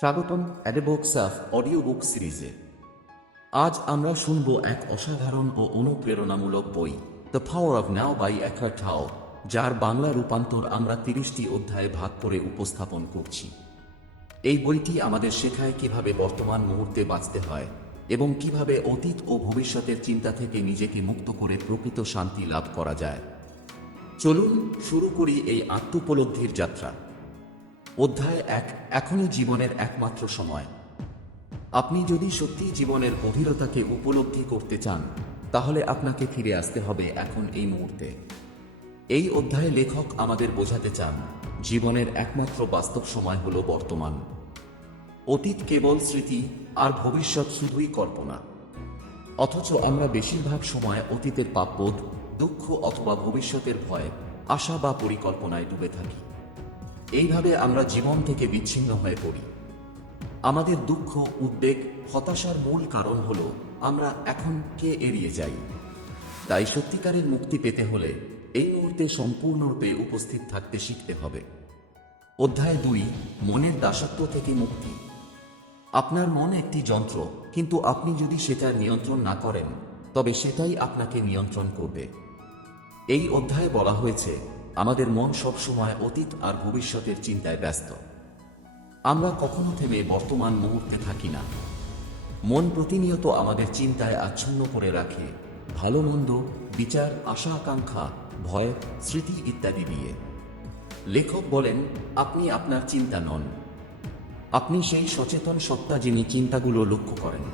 স্বাগতম অ্যাডেবক্স of audio book সিরিজে। আজ আমরা শুনব এক অসাধারণ ও অনুপ্রেরণামূলক বই, the power of now by Eckhart Tolle, যার বাংলা রূপান্তর আমরা 30টি অধ্যায়ে ভাগ করে উপস্থাপন করছি। এই বইটি আমাদের শেখায় কিভাবে বর্তমান মুহূর্তে বাঁচতে হয় এবং কিভাবে অতীত ও ভবিষ্যতের চিন্তা থেকে নিজেকে মুক্ত করে প্রকৃত শান্তি লাভ করা যায়। চলুন শুরু করি এই আত্মোপলব্ধির যাত্রা। অধ্যায় 1, এখনই জীবনের একমাত্র সময়। আপনি যদি সত্যি জীবনের গভীরতাকে উপলব্ধি করতে চান, তাহলে আপনাকে ফিরে আসতে হবে এখন, এই মুহূর্তে। এই অধ্যায়ে লেখক আমাদের বোঝাতে চান, জীবনের একমাত্র বাস্তব সময় হলো বর্তমান। অতীত কেবল স্মৃতি, আর ভবিষ্যৎ শুধুই কল্পনা। অথচ আমরা বেশিরভাগ সময় অতীতের পাপবোধ, দুঃখ অথবা ভবিষ্যতের ভয়, আশা বা পরিকল্পনায় ডুবে থাকি। এইভাবে আমরা জীবন থেকে বিচ্ছিন্ন হয়ে পড়ি। আমাদের দুঃখ, উদ্বেগ, হতাশার মূল কারণ হলো আমরা এখনকে এড়িয়ে যাই। তাই সত্যিকারের মুক্তি পেতে হলে এই মুহূর্তে সম্পূর্ণরূপে উপস্থিত থাকতে শিখতে হবে। অধ্যায় 2, মনের দাসত্ব থেকে মুক্তি। আপনার মন একটি যন্ত্র, কিন্তু আপনি যদি সেটা নিয়ন্ত্রণ না করেন, তবে সেটাই আপনাকে নিয়ন্ত্রণ করবে। এই অধ্যায়ে বলা হয়েছে, আমাদের মন সবসময় অতীত আর ভবিষ্যতের চিন্তায় ব্যস্ত। আমরা কখনো থেমে বর্তমান মুহূর্তে থাকি না। মন প্রতিনিয়ত আমাদের চিন্তায় আচ্ছন্ন করে রাখে, ভালো মন্দ, বিচার, আশা আকাঙ্ক্ষা, ভয়, স্মৃতি ইত্যাদি দিয়ে। লেখক বলেন, আপনি আপনার চিন্তা নন। আপনি সেই সচেতন সত্তা যিনি চিন্তাগুলো লক্ষ্য করেন।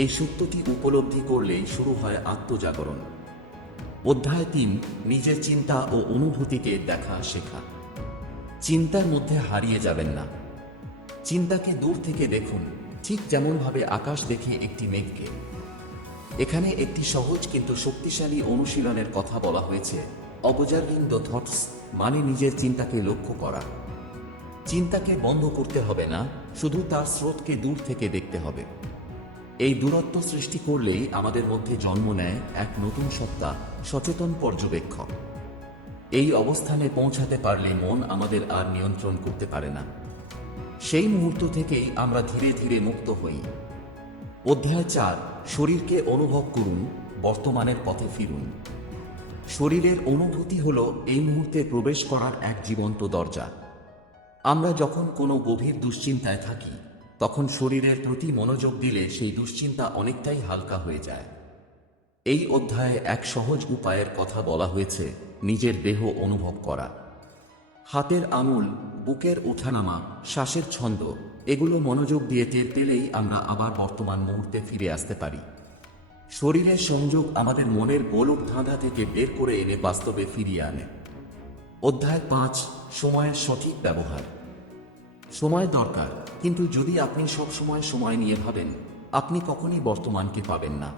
এই সত্যটি উপলব্ধি করলেই শুরু হয় আত্মজাগরণ। অধ্যায় 3, নিজের চিন্তা ও অনুভূতিকে দেখা শেখা। চিন্তার মধ্যে হারিয়ে যাবেন না। চিন্তাকে দূর থেকে দেখুন, ঠিক যেমনভাবে আকাশ দেখে একটি মেঘকে। এখানে একটি সহজ কিন্তু শক্তিশালী অনুশীলনের কথা বলা হয়েছে, অবজার্ভিং দ্য থটস, মানে নিজের চিন্তাকে লক্ষ্য করা। চিন্তাকে বন্ধ করতে হবে না, শুধু তার স্রোতকে দূর থেকে দেখতে হবে। এই দূরত্ব সৃষ্টি করলেই আমাদের মধ্যে জন্ম নেয় এক নতুন সত্তা, সচেতন পর্যবেক্ষক। এই অবস্থানে পৌঁছাতে পারলে মন আমাদের আর নিয়ন্ত্রণ করতে পারে না। সেই মুহূর্ত থেকেই আমরা ধীরে ধীরে মুক্ত হই। অধ্যায় 4, শরীরকে অনুভব করুন, বর্তমানের পথে ফিরুন। শরীরের অনুভূতি হলো এই মুহূর্তে প্রবেশ করার এক জীবন্ত দরজা। আমরা যখন কোনো গভীর দুশ্চিন্তায় থাকি, তখন শরীরের প্রতি মনোযোগ দিলে সেই দুশ্চিন্তা অনেকটাই হালকা হয়ে যায়। এই অধ্যায়ে এক সহজ উপায়ের কথা বলা হয়েছে, নিজের দেহ অনুভব করা। হাতের আঙুল, বুকের ওঠানামা, শ্বাসের ছন্দ, এগুলো মনোযোগ দিয়ে টের পেলেই আমরা আবার বর্তমান মুহূর্তে ফিরে আসতে পারি। শরীরের সংযোগ আমাদের মনের গোলক ধাঁধা থেকে বের করে এনে বাস্তবে ফিরিয়ে আনে। অধ্যায় 5, সময়ের সঠিক ব্যবহার। সময় দরকার, কিন্তু যদি আপনি সব সময় নিয়ে ভাবেন, আপনি কখনই বর্তমানকে পাবেন না।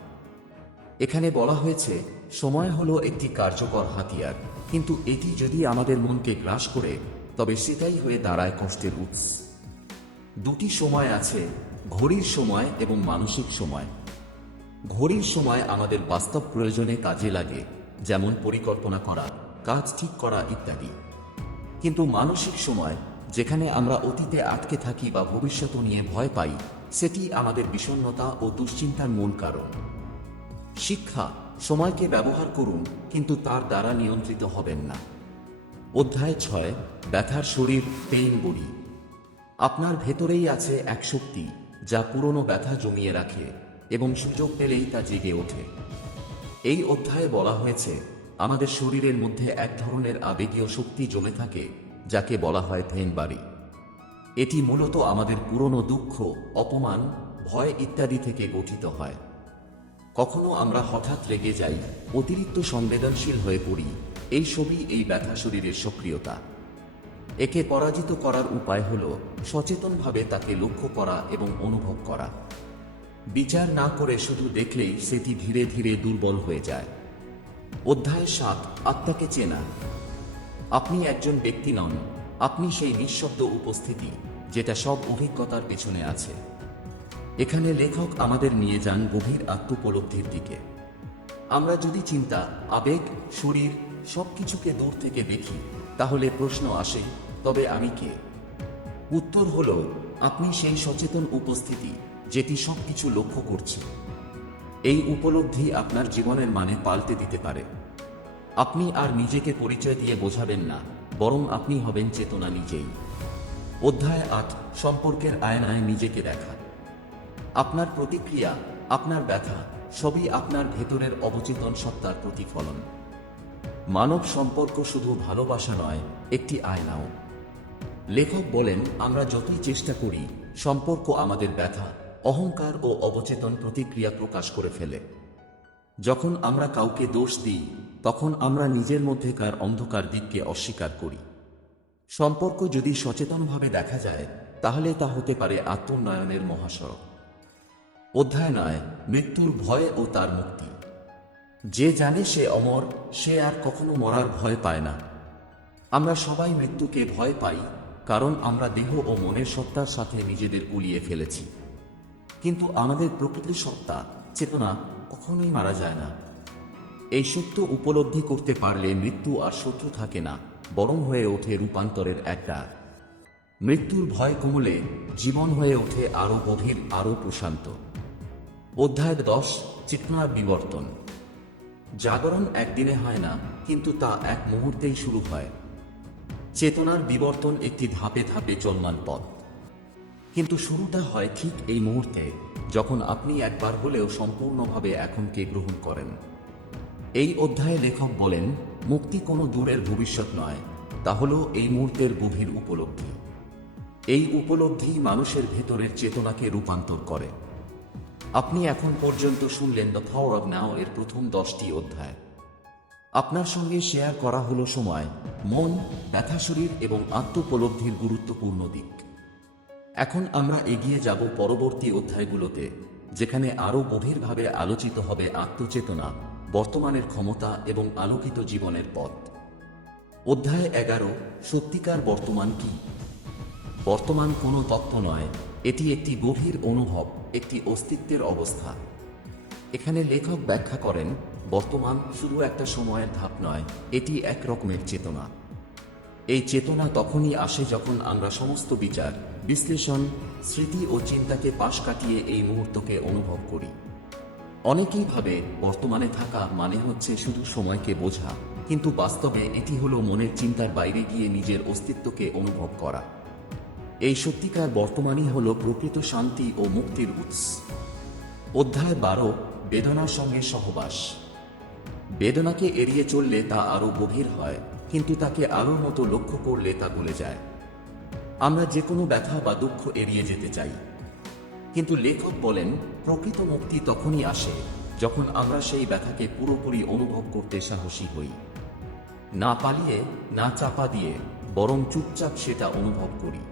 এখানে বলা হয়েছে, সময় হলো একটি কার্যকর হাতিয়ার, কিন্তু এটি যদি আমাদের মনকে গ্রাস করে, তবে সেটাই হয়ে দাঁড়ায় কষ্টের উৎস। দুটি সময় আছে, ঘড়ির সময় এবং মানসিক সময়। ঘড়ির সময় আমাদের বাস্তব প্রয়োজনে কাজে লাগে, যেমন পরিকল্পনা করা, কাজ ঠিক করা ইত্যাদি। কিন্তু মানসিক সময়, যেখানে আমরা অতীতে আটকে থাকি বা ভবিষ্যৎ নিয়ে ভয় পাই, সেটি আমাদের বিষণ্ণতা ও দুশ্চিন্তার মূল কারণ। শিক্ষা, সময়কে ব্যবহার করুন, কিন্তু তার দ্বারা নিয়ন্ত্রিত হবেন না। অধ্যায় 6, ব্যথার শরীর, পেইন বডি। আপনার ভেতরেই আছে এক শক্তি, যা পুরনো ব্যথা জমিয়ে রাখে এবং সুযোগ পেলেই তা জেগে ওঠে। এই অধ্যায়ে বলা হয়েছে, আমাদের শরীরের মধ্যে এক ধরনের আবেগীয় শক্তি জমে থাকে, যাকে বলা হয় পেইন বডি। এটি মূলত আমাদের পুরনো দুঃখ, অপমান, ভয় ইত্যাদি থেকে গঠিত হয়। কখনো আমরা হঠাৎ রেগে যাই, অতিরিক্ত সংবেদনশীল হয়ে পড়ি, এই সবই এই ব্যথা শরীরের সক্রিয়তা। একে পরাজিত করার উপায় হল সচেতনভাবে তাকে লক্ষ্য করা এবং অনুভব করা। বিচার না করে শুধু দেখলেই সেটি ধীরে ধীরে দুর্বল হয়ে যায়। অধ্যায় 7, আত্মাকে চেনা। আপনি একজন ব্যক্তি নন, আপনি সেই নিঃশব্দ উপস্থিতি, যেটা সব অভিজ্ঞতার পেছনে আছে। এখানে লেখক আমাদের নিয়ে যান গভীর আত্মোপলব্ধির দিকে। আমরা যদি চিন্তা, আবেগ, শরীর সবকিছুকে দূর থেকে দেখি, তাহলে প্রশ্ন আসে, তবে আমি কে? উত্তর হলো, আপনি সেই সচেতন উপস্থিতি যেটি সবকিছু লক্ষ্য করছে। এই উপলব্ধি আপনার জীবনের মানে পাল্টে দিতে পারে। আপনি আর নিজেকে পরিচয় দিয়ে বোঝাবেন না, বরং আপনি হবেন চেতনা নিজেই। অধ্যায় 8, সম্পর্কের আয়নায় নিজেকে দেখা। আপনার প্রতিক্রিয়া, আপনার ব্যথা সবই আপনার ভেতরের অবচেতন সত্তার প্রতিফলন। মানব সম্পর্ক শুধু ভালোবাসা নয়, একটি আয়নাও। লেখক বলেন, আমরা যতই চেষ্টা করি, সম্পর্ক আমাদের ব্যথা, অহংকার ও অবচেতন প্রতিক্রিয়া প্রকাশ করে ফেলে। যখন আমরা কাউকে দোষ দিই, তখন আমরা নিজের মধ্যেকার অন্ধকার দিককে অস্বীকার করি। সম্পর্ক যদি সচেতনভাবে দেখা যায়, তাহলে তা হতে পারে আত্মোন্নয়নের মহাসড়ক। অধ্যায় 9, মৃত্যুর ভয় ও তার মুক্তি। যে জানে সে অমর, সে আর কখনো মরার ভয় পায় না। আমরা সবাই মৃত্যুকে ভয় পাই, কারণ আমরা দেহ ও মনের সত্তার সাথে নিজেদের গুলিয়ে ফেলেছি। কিন্তু আমাদের প্রকৃত সত্তা, চেতনা, কখনোই মারা যায় না। এই সত্য উপলব্ধি করতে পারলে মৃত্যু আর শত্রু থাকে না, বরং হয়ে ওঠে রূপান্তরের এক দ্বার। মৃত্যুর ভয় কমলে জীবন হয়ে ওঠে আরো গভীর, আরো প্রশান্ত। অধ্যায় 10, চেতনার বিবর্তন। জাগরণ একদিনে হয় না, কিন্তু তা এক মুহূর্তেই শুরু হয়। চেতনার বিবর্তন একটি ধাপে ধাপে চলমান পথ, কিন্তু শুরুটা হয় ঠিক এই মুহূর্তে, যখন আপনি একবার হলেও সম্পূর্ণভাবে এখনকে গ্রহণ করেন। এই অধ্যায়ে লেখক বলেন, মুক্তি কোনো দূরের ভবিষ্যৎ নয়, তা হলো এই মুহূর্তের গভীর উপলব্ধি। এই উপলব্ধি মানুষের ভেতরের চেতনাকে রূপান্তর করে। আপনি এখন পর্যন্ত শুনলেন দ্য পাওয়ার অব নাও এর প্রথম 10টি অধ্যায়। আপনার সঙ্গে শেয়ার করা হলো সময়, মন, ব্যথা, শরীর এবং আত্মোপলব্ধির গুরুত্বপূর্ণ দিক। এখন আমরা এগিয়ে যাব পরবর্তী অধ্যায়গুলোতে, যেখানে আরও গভীরভাবে আলোচিত হবে আত্মচেতনা, বর্তমানের ক্ষমতা এবং আলোকিত জীবনের পথ। অধ্যায় 11, সত্যিকার বর্তমান কি? বর্তমান কোনো তত্ত্ব নয়, এটি একটি গভীর অনুভব, একটি অস্তিত্বের অবস্থা। এখানে লেখক ব্যাখ্যা করেন, বর্তমান শুধু একটা সময়ের ধাপ নয়, এটি এক রকমের চেতনা। এই চেতনা তখনই আসে যখন আমরা সমস্ত বিচার, বিশ্লেষণ, স্মৃতি ও চিন্তাকে পাশ কাটিয়ে এই মুহূর্তকে অনুভব করি। অনেকেই ভাবে বর্তমানে থাকা মানে হচ্ছে শুধু সময়কে বোঝা, কিন্তু বাস্তবে এটি হলো মনের চিন্তার বাইরে গিয়ে নিজের অস্তিত্বকে অনুভব করা। এই সত্যিকার বর্তমানই হলো প্রকৃত শান্তি ও মুক্তির উৎস। অধ্যায় 12, বেদনার সঙ্গে সহবাস। বেদনাকে এড়িয়ে চললে তা আরো গভীর হয়, কিন্তু তাকে আলোর মতো লক্ষ্য করলে তা গলে যায়। আমরা যে কোনো ব্যথা বা দুঃখ এড়িয়ে যেতে চাই, কিন্তু লেখক বলেন, প্রকৃত মুক্তি তখনই আসে যখন আমরা সেই ব্যথাকে পুরোপুরি অনুভব করতে সাহসী হই। না পালিয়ে, না চাপা দিয়ে, বরং চুপচাপ সেটা অনুভব করি।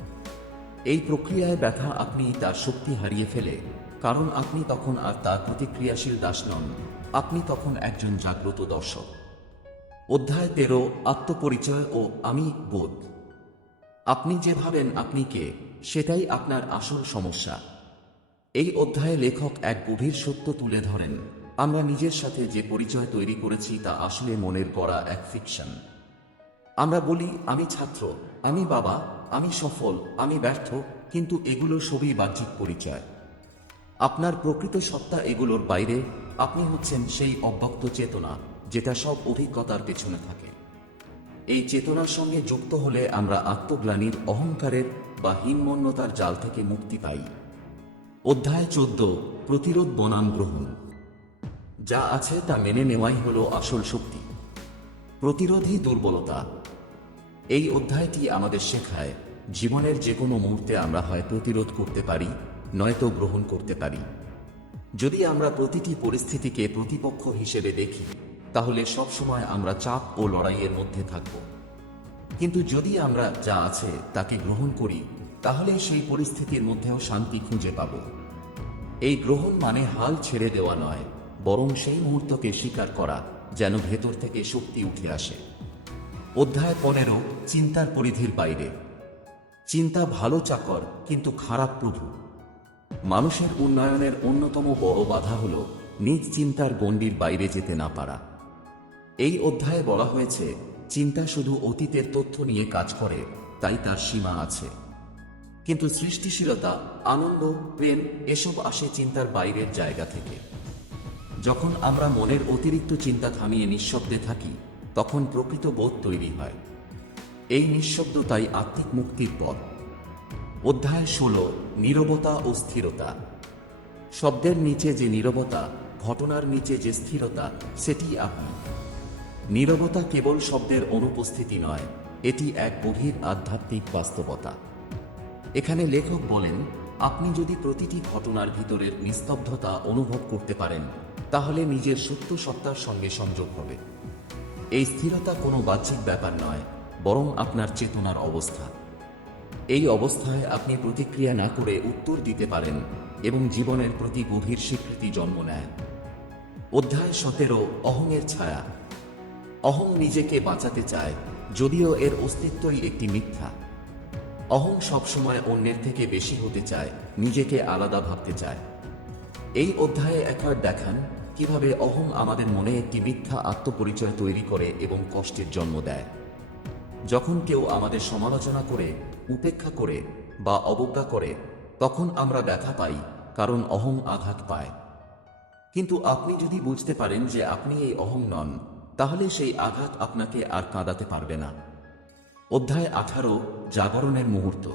এই প্রক্রিয়ায় ব্যথা আপনি তার শক্তি হারিয়ে ফেলে, কারণ আপনি তখন আর তার প্রতিক্রিয়াশীল দাস নন, আপনি তখন একজন জাগ্রত দর্শক। অধ্যায় 13, আত্মপরিচয় ও আমি বোধ। আপনি যে ভাবেন আপনি কে, সেটাই আপনার আসল সমস্যা। এই অধ্যায়ে লেখক এক গভীর সত্য তুলে ধরেন, আমরা নিজের সাথে যে পরিচয় তৈরি করেছি তা আসলে মনের গড়া এক ফিকশন। আমরা বলি, আমি ছাত্র, আমি বাবা, আমি সফল, আমি ব্যর্থ, কিন্তু এগুলো সবই বাহ্যিক পরিচয়। আপনার প্রকৃত সত্তা এগুলোর বাইরে। আপনি হচ্ছেন সেই অব্যক্ত চেতনা, যেটা সব অভিজ্ঞতার পেছনে থাকে। এই চেতনার সঙ্গে যুক্ত হলে আমরা আত্মগ্লানির, অহংকারের বা হীনমন্যতার জাল থেকে মুক্তি পাই। অধ্যায় 14, প্রতিরোধ বনাম গ্রহণ। যা আছে তা মেনে নেওয়াই হলো আসল শক্তি, প্রতিরোধই দুর্বলতা। এই অধ্যায়টি আমাদের শেখায়, জীবনের যে কোনো মুহূর্তে আমরা হয় প্রতিরোধ করতে পারি, নয়তো গ্রহণ করতে পারি। যদি আমরা প্রতিটি পরিস্থিতিকে প্রতিপক্ষ হিসেবে দেখি, তাহলে সবসময় আমরা চাপ ও লড়াইয়ের মধ্যে থাকব। কিন্তু যদি আমরা যা আছে তাকে গ্রহণ করি, তাহলে সেই পরিস্থিতির মধ্যেও শান্তি খুঁজে পাব। এই গ্রহণ মানে হাল ছেড়ে দেওয়া নয়, বরং সেই মুহূর্তকে স্বীকার করা, যেন ভেতর থেকে শক্তি উঠে আসে। অধ্যায় 15, চিন্তার পরিধির বাইরে। চিন্তা ভালো চাকর, কিন্তু খারাপ প্রভু। মানুষের উন্নয়নের অন্যতম বড় বাধা হল নিজ চিন্তার গণ্ডির বাইরে যেতে না পারা। এই অধ্যায়ে বলা হয়েছে, চিন্তা শুধু অতীতের তথ্য নিয়ে কাজ করে, তাই তার সীমা আছে। কিন্তু সৃষ্টিশীলতা, আনন্দ, প্রেম এসব আসে চিন্তার বাইরের জায়গা থেকে। যখন আমরা মনের অতিরিক্ত চিন্তা থামিয়ে নিঃশব্দে থাকি, তখন প্রকৃত বোধ তৈরি হয়। এই নিঃশব্দতাই আত্মিক মুক্তির পথ। অধ্যায় 16, নীরবতা ও স্থিরতা। শব্দের নিচে যে নীরবতা, ঘটনার নিচে যে স্থিরতা, সেটি আপনি। নীরবতা কেবল শব্দের অনুপস্থিতি নয়, এটি এক গভীর আধ্যাত্মিক বাস্তবতা। এখানে লেখক বলেন, আপনি যদি প্রতিটি ঘটনার ভিতরের নিস্তব্ধতা অনুভব করতে পারেন, তাহলে নিজের সত্য সত্তার সঙ্গে সংযোগ হবে। এই স্থিরতা কোনো বাহ্যিক ব্যাপার নয়, বরং আপনার চেতনার অবস্থা। এই অবস্থায় আপনি প্রতিক্রিয়া না করে উত্তর দিতে পারেন এবং জীবনের প্রতি গভীর স্বীকৃতি জন্ম নেয়। অধ্যায় 17, অহংয়ের ছায়া। অহং নিজেকে বাঁচাতে চায়, যদিও এর অস্তিত্বই একটি মিথ্যা। অহং সবসময় অন্যের থেকে বেশি হতে চায়, নিজেকে আলাদা ভাবতে চায়। এই অধ্যায়ে একবার দেখান কিভাবে অহং আমাদের মনে একটি মিথ্যা আত্মপরিচয় তৈরি করে এবং কষ্টের জন্ম দেয়। যখন কেউ আমাদের সমালোচনা করে, উপেক্ষা করে বা অবজ্ঞা করে, তখন আমরা ব্যথা পাই, কারণ অহং আঘাত পায়। কিন্তু আপনি যদি বুঝতে পারেন যে আপনি এই অহং নন, তাহলে সেই আঘাত আপনাকে আর কাঁদাতে পারবে না। অধ্যায় 18, জাগরণের মুহূর্ত।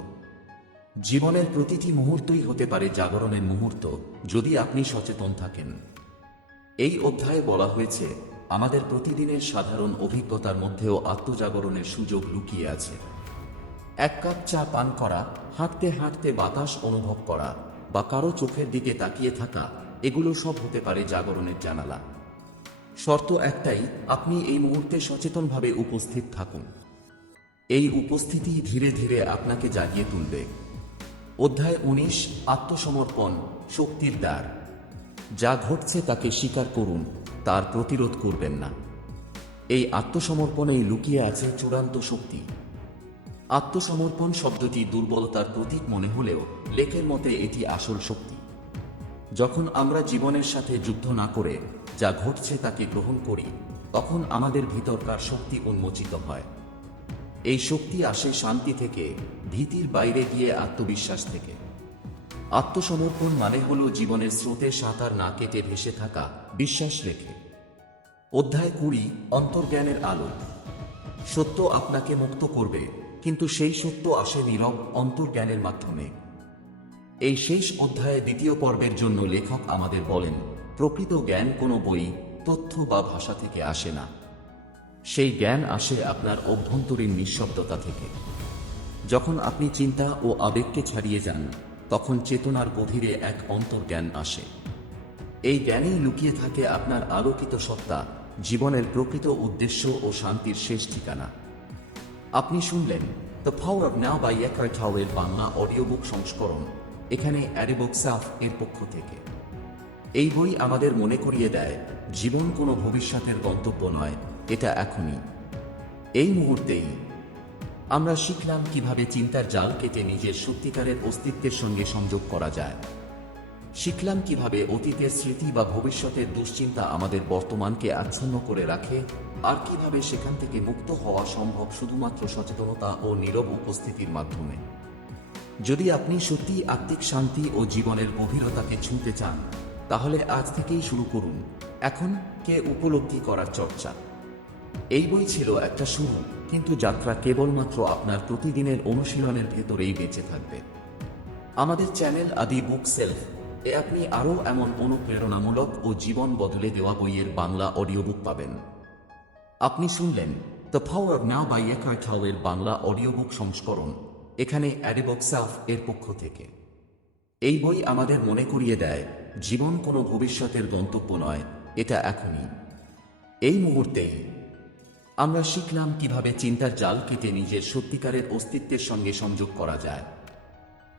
জীবনের প্রতিটি মুহূর্তই হতে পারে জাগরণের মুহূর্ত, যদি আপনি সচেতন থাকেন। এই অধ্যায়ে বলা হয়েছে, আমাদের প্রতিদিনের সাধারণ অভিজ্ঞতার মধ্যেও আত্মজাগরণের সুযোগ লুকিয়ে আছে। এক কাপ চা পান করা, হাঁটতে হাঁটতে বাতাস অনুভব করা বা কারো চোখের দিকে তাকিয়ে থাকা, এগুলো সব হতে পারে জাগরণের জানালা। শর্ত একটাই, আপনি এই মুহূর্তে সচেতনভাবে উপস্থিত থাকুন। এই উপস্থিতি ধীরে ধীরে আপনাকে জাগিয়ে তুলবে। অধ্যায় 19, আত্মসমর্পণ, শক্তির দ্বার। যা ঘটছে তাকে স্বীকার করুন, তার প্রতিরোধ করবেন না। এই আত্মসমর্পণেই লুকিয়ে আছে চূড়ান্ত শক্তি। আত্মসমর্পণ শব্দটি দুর্বলতার প্রতীক মনে হলেও লেখের মতে এটি আসল শক্তি। যখন আমরা জীবনের সাথে যুদ্ধ না করে যা ঘটছে তাকে গ্রহণ করি, তখন আমাদের ভিতরকার শক্তি উন্মোচিত হয়। এই শক্তি আসে শান্তি থেকে, ভীতির বাইরে গিয়ে আত্মবিশ্বাস থেকে। আত্মসমর্পণ মানে হল জীবনের স্রোতে সাঁতার না কেটে ভেসে থাকা, বিশ্বাস রেখে। অধ্যায় 20, অন্তর্জ্ঞানের আলো। সত্য আপনাকে মুক্ত করবে, কিন্তু সেই সত্য আসে নীরব অন্তর্জ্ঞানের মাধ্যমে। এই শেষ অধ্যায়ে দ্বিতীয় পর্বের জন্য লেখক আমাদের বলেন, প্রকৃত জ্ঞান কোনো বই, তথ্য বা ভাষা থেকে আসে না। সেই জ্ঞান আসে আপনার অভ্যন্তরীণ নিঃশব্দতা থেকে। যখন আপনি চিন্তা ও আবেগকে ছাড়িয়ে যান, তখন চেতনার গভীরে এক অন্তর্জ্ঞান আসে। এই জ্ঞানেই লুকিয়ে থাকে আপনার আলোকিত সত্তা, জীবনের প্রকৃত উদ্দেশ্য ও শান্তির শেষ ঠিকানা। আপনি শুনলেন the power of now by Eckhart Tolle Bangla audio book সংস্করণ, এখানে অ্যাডিবক্সাফ এর পক্ষ থেকে। এই বই আমাদের মনে করিয়ে দেয়, জীবন কোনো ভবিষ্যতের গন্তব্য নয়, এটা এখনই, এই মুহূর্তেই। আমরা শিখলাম কিভাবে চিন্তার জাল কেটে নিজের সত্যিকারের অস্তিত্বের সঙ্গে সংযোগ করা যায়। শিখলাম কিভাবে অতীতের স্মৃতি বা ভবিষ্যতের দুশ্চিন্তা আমাদের বর্তমানকে আচ্ছন্ন করে রাখে, আর কিভাবে সেখান থেকে মুক্ত হওয়া সম্ভব শুধুমাত্র সচেতনতা ও নীরব উপস্থিতির মাধ্যমে। যদি আপনি সত্যিই আত্মিক শান্তি ও জীবনের গভীরতাকে ছুঁতে চান, তাহলে আজ থেকেই শুরু করুন এখন কে উপলব্ধি করার চর্চা। এই বই ছিল একটা শুরু, কিন্তু যাত্রা কেবলমাত্র আপনার প্রতিদিনের অনুশীলনের ভেতরেই বেঁচে থাকবে। আমাদের চ্যানেল আদি বুক সেলফ এ আপনি আরও এমন অনুপ্রেরণামূলক ও জীবন বদলে দেওয়া বইয়ের বাংলা অডিও বুক পাবেন। আপনি শুনলেন the power of now by Eckhart টলের বাংলা অডিও বুক সংস্করণ, এখানে অ্যাডিবক্সাফ এর পক্ষ থেকে। এই বই আমাদের মনে করিয়ে দেয়, জীবন কোনো ভবিষ্যতের গন্তব্য নয়, এটা এখনই, এই মুহূর্তেই। আমরা শিখলাম কিভাবে চিন্তার জাল কেটে নিজের সত্যিকারের অস্তিত্বের সঙ্গে সংযোগ করা যায়।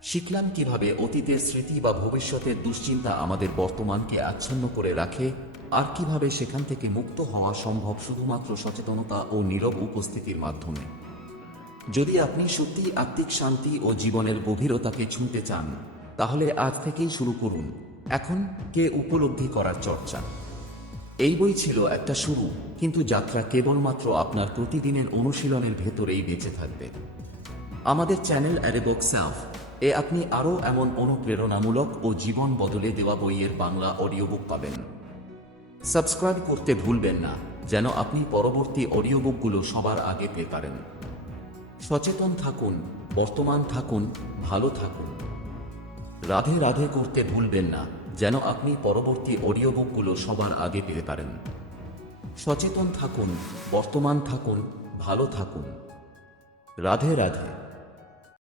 শিখলাম কিভাবে অতীতের স্মৃতি বা ভবিষ্যতের দুশ্চিন্তা আমাদের বর্তমানকে আচ্ছন্ন করে রাখে, আর কিভাবে সেখান থেকে মুক্ত হওয়া সম্ভব শুধুমাত্র সচেতনতা ও নীরব উপস্থিতির মাধ্যমে। যদি আপনি সত্যিই আত্মিক শান্তি ও জীবনের গভীরতাকে ছুঁতে চান, তাহলে আজ থেকেই শুরু করুন এখন কে উপলব্ধি করার চর্চা। এই বই ছিল একটা শুরু, কিন্তু যাত্রা কেবলমাত্র আপনার প্রতিদিনের অনুশীলনের ভেতরেই বেঁচে থাকবে। আমাদের চ্যানেল অ্যাডিবক্সাফ এ আপনি আরও এমন অনুপ্রেরণামূলক ও জীবন বদলে দেওয়া বইয়ের বাংলা অডিও বুক পাবেন। সাবস্ক্রাইব করতে ভুলবেন না, যেন আপনি পরবর্তী অডিও বুকগুলো সবার আগে পেতে পারেন। সচেতন থাকুন, বর্তমান থাকুন, ভালো থাকুন। রাধে রাধে করতে ভুলবেন না, যেন আপনি পরবর্তী অডিও বুকগুলো সবার আগে পেতে পারেন। সচেতন থাকুন, বর্তমান থাকুন, ভালো থাকুন। রাধে রাধে।